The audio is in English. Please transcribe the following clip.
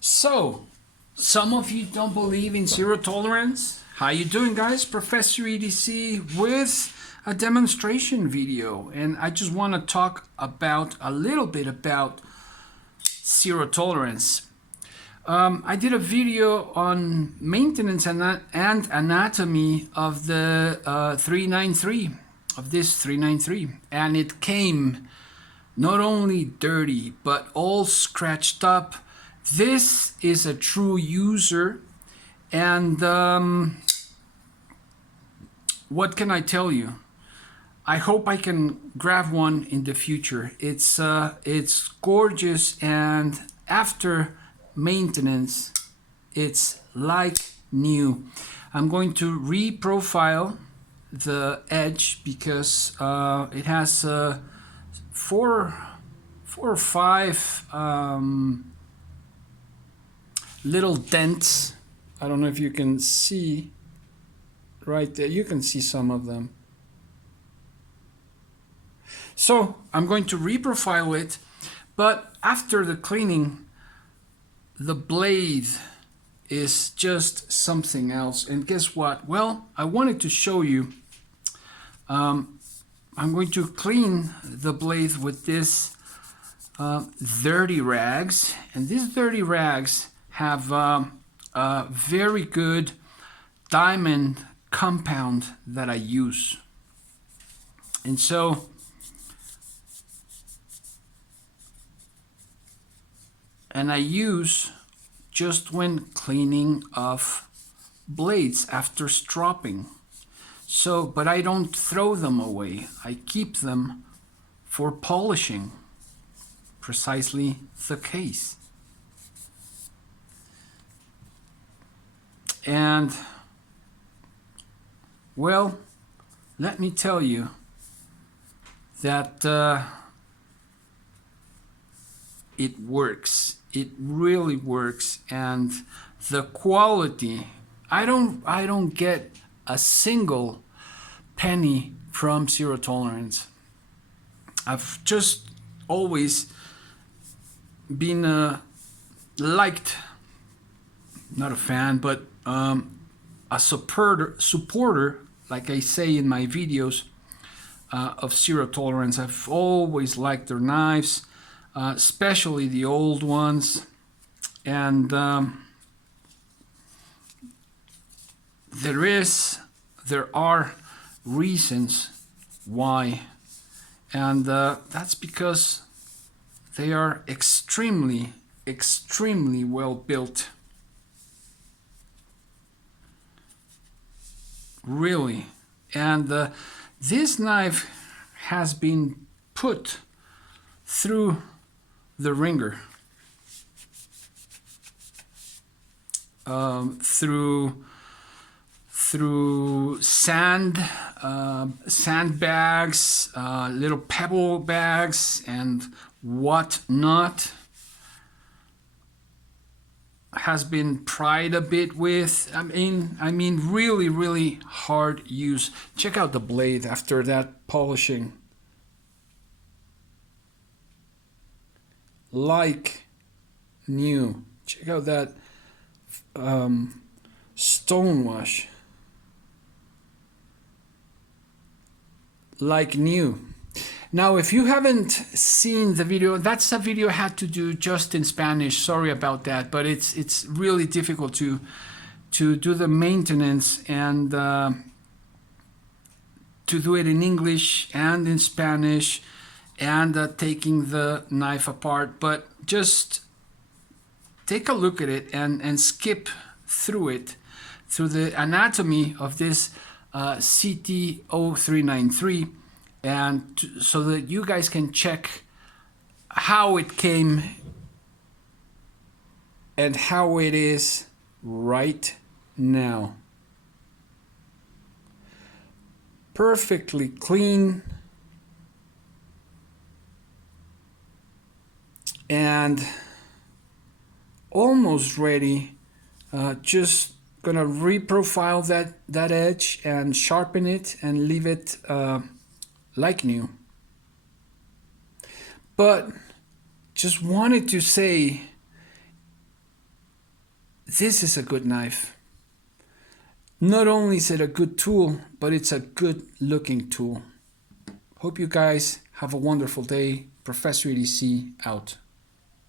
So, some of you don't believe in zero tolerance. How you doing, guys? Professor EDC with a demonstration video, and I just want to talk about a little bit about zero tolerance. I did a video on maintenance and anatomy of the 393, of this 393, and it came not only dirty but all scratched up. This is a true user, and what can I tell you? I hope I can grab one in the future. It's gorgeous, and after maintenance, it's like new. I'm going to reprofile the edge because it has four or five little dents. I don't know if you can see right there. You can see some of them. So I'm going to reprofile it, but after the cleaning, the blade is just something else. And guess what? Well, I wanted to show you. I'm going to clean the blade with this dirty rags, and these dirty rags have a very good diamond compound that I use. And so I use just when cleaning of blades after stropping. So, but I don't throw them away. I keep them for polishing. Precisely the case. And, well, let me tell you that it works. It really works, and the quality, I don't get a single penny from zero tolerance. I've just always been liked, not a fan, but a supporter, like I say in my videos, of zero tolerance. I've always liked their knives, especially the old ones, and there are reasons why, and that's because they are extremely well built, really. And this knife has been put through the ringer, through sandbags, little pebble bags, and whatnot. Has been pried a bit with. I mean, really hard use. Check out the blade after that polishing. Like new. Check out that stonewash. Like new. Now, if you haven't seen the video, that's a video I had to do just in Spanish. Sorry about that, but it's really difficult to do the maintenance and to do it in English and in Spanish, and taking the knife apart. But just take a look at it and skip through it, through the anatomy of this ZT0393, and so that you guys can check how it came and how it is right now. Perfectly clean and almost ready. Just gonna reprofile that edge and sharpen it and leave it like new. But just wanted to say this is a good knife. Not only is it a good tool, but it's a good looking tool. Hope you guys have a wonderful day. Professor EDC out.